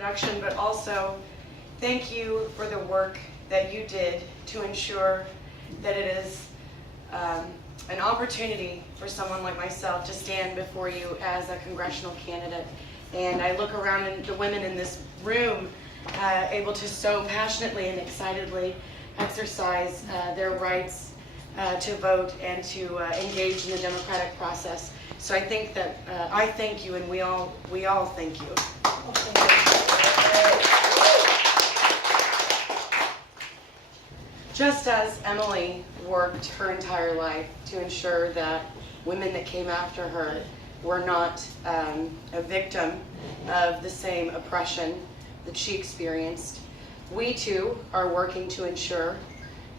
introduction, but also thank you for the work that you did to ensure that it is an opportunity for someone like myself to stand before you as a congressional candidate. And I look around and the women in this room able to so passionately and excitedly exercise their rights to vote and to engage in the democratic process. So I think that I thank you, and we all thank you. Just as Emily worked her entire life to ensure that women that came after her were not a victim of the same oppression that she experienced, we too are working to ensure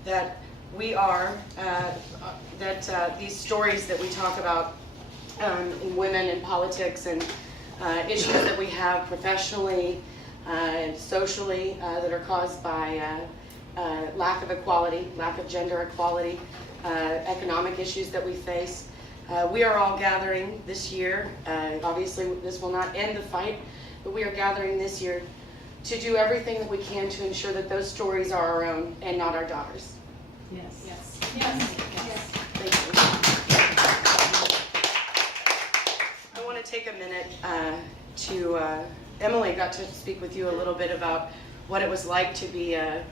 that we are, these stories that we talk about in women in politics and issues that we have professionally and socially that are caused by lack of equality, lack of gender equality, economic issues that we face. We are all gathering this year. Obviously, this will not end the fight, but we are gathering this year to do everything that we can to ensure that those stories are our own and not our daughters. Yes. Yes. Yes. Yes. Thank you. I want to take a minute Emily got to speak with you a little bit about what it was like to be a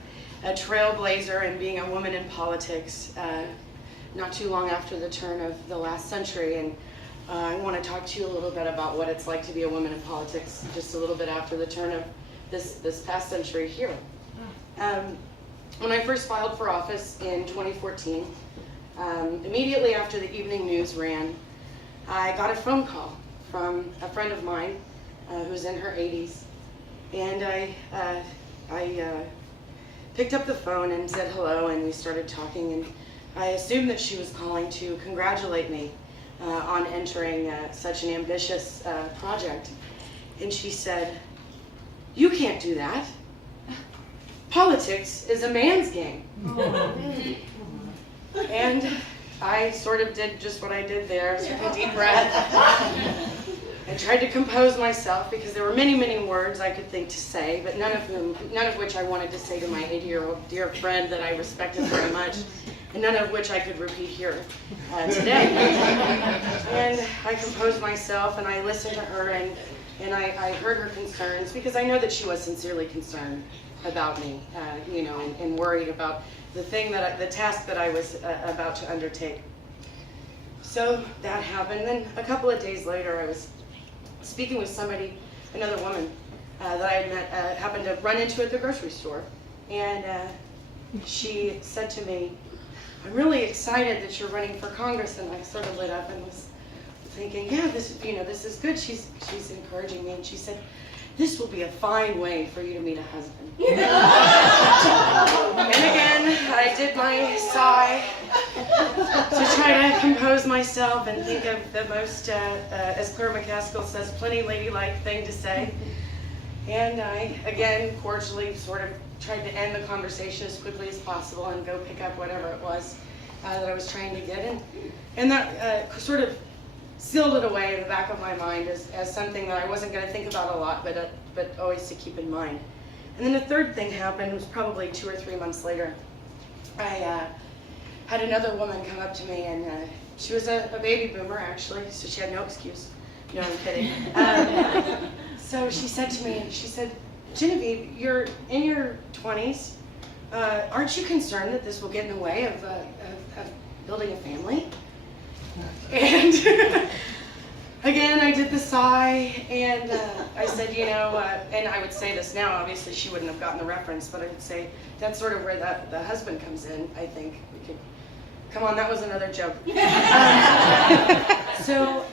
trailblazer and being a woman in politics not too long after the turn of the last century. And I want to talk to you a little bit about what it's like to be a woman in politics just a little bit after the turn of this past century here. When I first filed for office in 2014, immediately after the evening news ran, I got a phone call from a friend of mine who's in her 80s, and I picked up the phone and said hello, and we started talking, and I assumed that she was calling to congratulate me on entering such an ambitious project. And she said, "You can't do that. Politics is a man's game." And I sort of did just what I did there, took a deep breath, and tried to compose myself, because there were many, many words I could think to say, but none of which I wanted to say to my 80-year-old dear friend that I respected very much, and none of which I could repeat here today. And I composed myself, and I listened to her, and I heard her concerns, because I know that she was sincerely concerned about me, and worried about the task that I was about to undertake. So that happened. Then a couple of days later, I was speaking with somebody, another woman that I had met, happened to run into at the grocery store, and she said to me, "I'm really excited that you're running for Congress." And I sort of lit up and was thinking, yeah, this is good. She's encouraging me, and she said, "This will be a fine way for you to meet a husband." And again, I did my sigh to try to compose myself and think of the most, as Claire McCaskill says, plenty ladylike thing to say. And I, again, cordially sort of tried to end the conversation as quickly as possible and go pick up whatever it was that I was trying to get in. And that sort of sealed it away in the back of my mind as something that I wasn't going to think about a lot, but always to keep in mind. And then the third thing happened was probably 2 or 3 months later. I had another woman come up to me, and she was a baby boomer, actually, so she had no excuse. No, I'm kidding. So she said to me, she said, "Genevieve, you're in your 20s. Aren't you concerned that this will get in the way of building a family?" And again, I did the sigh, and I said, and I would say this now, obviously she wouldn't have gotten the reference, but I would say that's sort of where the husband comes in, I think. We could, come on, that was another joke. So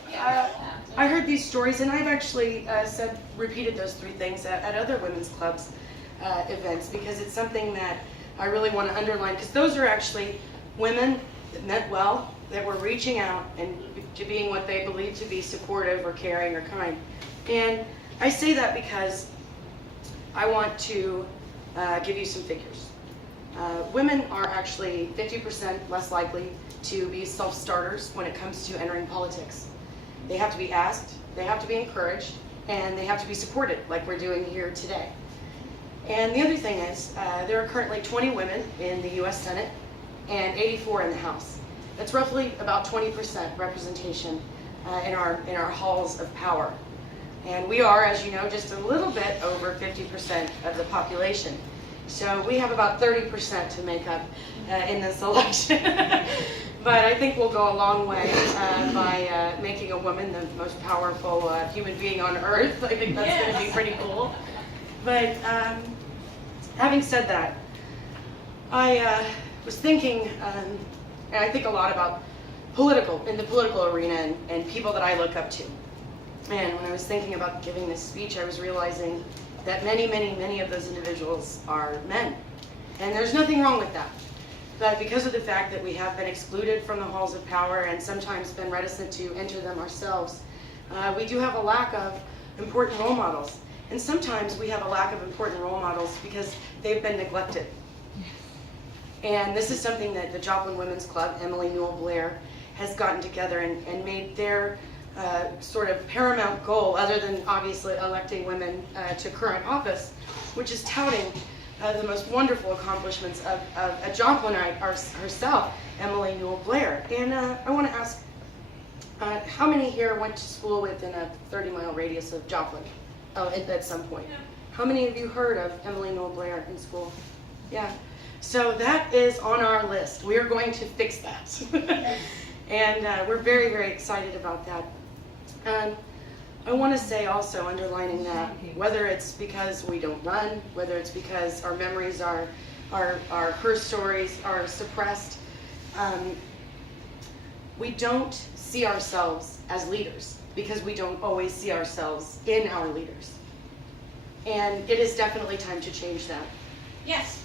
I heard these stories, and I've actually repeated those 3 things at other women's clubs events, because it's something that I really want to underline, because those are actually women that meant well, that were reaching out and to being what they believe to be supportive or caring or kind. And I say that because I want to give you some figures. Women are actually 50% less likely to be self-starters when it comes to entering politics. They have to be asked, they have to be encouraged, and they have to be supported like we're doing here today. And the other thing is, there are currently 20 women in the US Senate and 84 in the House. That's roughly about 20% representation in our halls of power. And we are, as you know, just a little bit over 50% of the population. So we have about 30% to make up in this election. But I think we'll go a long way by making a woman the most powerful human being on earth. I think that's going to be pretty cool. But having said that, I was thinking, and I think a lot about in the political arena and people that I look up to. And when I was thinking about giving this speech, I was realizing that many of those individuals are men. And there's nothing wrong with that. But because of the fact that we have been excluded from the halls of power and sometimes been reticent to enter them ourselves, we do have a lack of important role models. And sometimes we have a lack of important role models because they've been neglected. And this is something that the Joplin Women's Club, Emily Newell Blair, has gotten together and made their sort of paramount goal, other than obviously electing women to current office, which is touting the most wonderful accomplishments of a Joplinite herself, Emily Newell Blair. And I want to ask, how many here went to school within a 30-mile radius of Joplin at some point? Yeah. How many of you heard of Emily Newell Blair in school? Yeah. So that is on our list. We are going to fix that. And we're very excited about that. I want to say also, underlining that, whether it's because we don't run, whether it's because our memories her stories are suppressed, we don't see ourselves as leaders because we don't always see ourselves in our leaders. And it is definitely time to change that. Yes.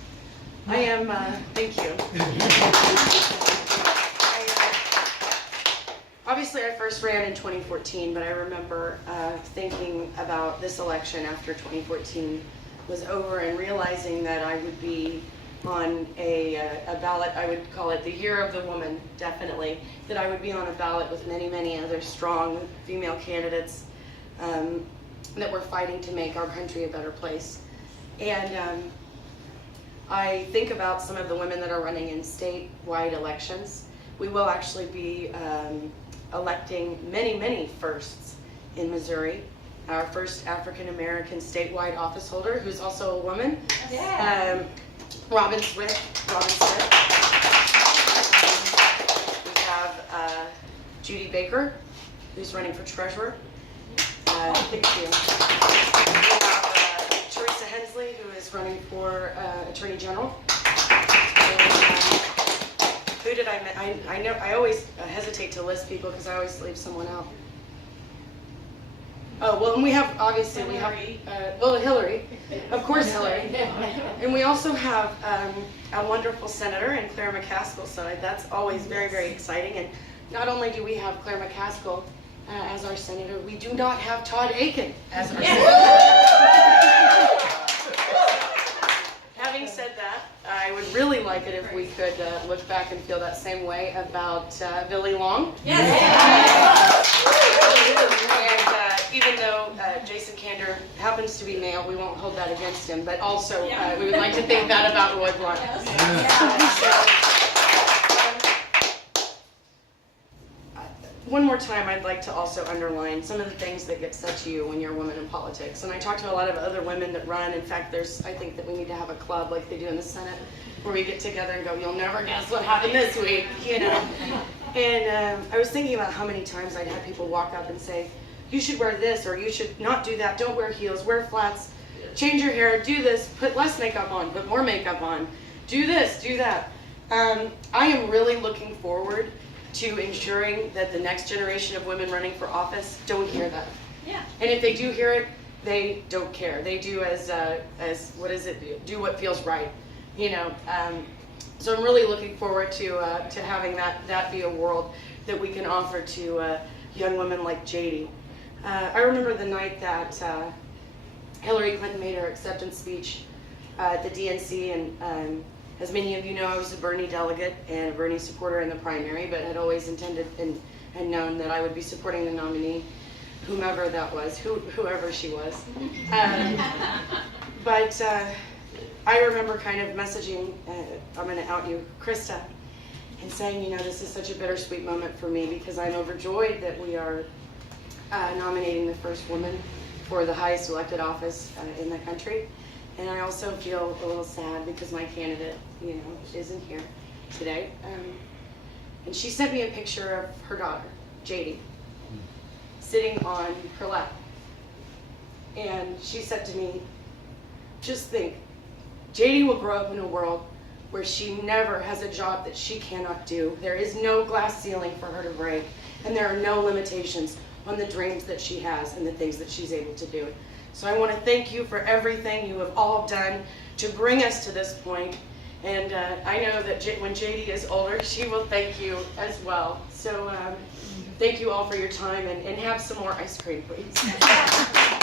I am, thank you. Obviously, I first ran in 2014, but I remember thinking about this election after 2014 was over and realizing that I would be on a ballot. I would call it the Year of the Woman, definitely, that I would be on a ballot with many other strong female candidates that were fighting to make our country a better place. And I think about some of the women that are running in statewide elections. We will actually be electing many firsts in Missouri. Our first African-American statewide office holder, who's also a woman, Robin Smith. We have Judy Baker, who's running for treasurer. Thank you. We have Teresa Hensley, who is running for Attorney General. Who did I know? I always hesitate to list people because I always leave someone out. Oh, well, and we have, obviously, Hillary. Hillary. Of course, Hillary. And we also have a wonderful senator in Claire McCaskill, so that's always very exciting. And not only do we have Claire McCaskill as our senator, we do not have Todd Akin as our senator. Having said that, I would really like it if we could look back and feel that same way about Billy Long. Yes. And even though Jason Kander happens to be male, we won't hold that against him, but also we would like to think that about Roy Blunt. One more time, I'd like to also underline some of the things that get said to you when you're a woman in politics. And I talk to a lot of other women that run. In fact, I think that we need to have a club like they do in the Senate where we get together and go, you'll never guess what happened this week, you know. And I was thinking about how many times I'd had people walk up and say, you should wear this, or you should not do that, don't wear heels, wear flats, change your hair, do this, put less makeup on, put more makeup on, do this, do that. I am really looking forward to ensuring that the next generation of women running for office don't hear that. Yeah. And if they do hear it, they don't care. They do as what is it? Do what feels right, you know. So I'm really looking forward to having that be a world that we can offer to young women like JD. I remember the night that Hillary Clinton made her acceptance speech at the DNC, and as many of you know, I was a Bernie delegate and a Bernie supporter in the primary, but had always intended and known that I would be supporting the nominee. whomever that was, whoever she was. But I remember kind of messaging, I'm going to out you, Krista, and saying, you know, this is such a bittersweet moment for me because I'm overjoyed that we are nominating the first woman for the highest elected office in the country. And I also feel a little sad because my candidate, you know, isn't here today. And she sent me a picture of her daughter, JD, sitting on her lap. And she said to me, just think, JD will grow up in a world where she never has a job that she cannot do. There is no glass ceiling for her to break, and there are no limitations on the dreams that she has and the things that she's able to do. So I want to thank you for everything you have all done to bring us to this point. And I know that when JD is older, she will thank you as well. So thank you all for your time, and have some more ice cream, please.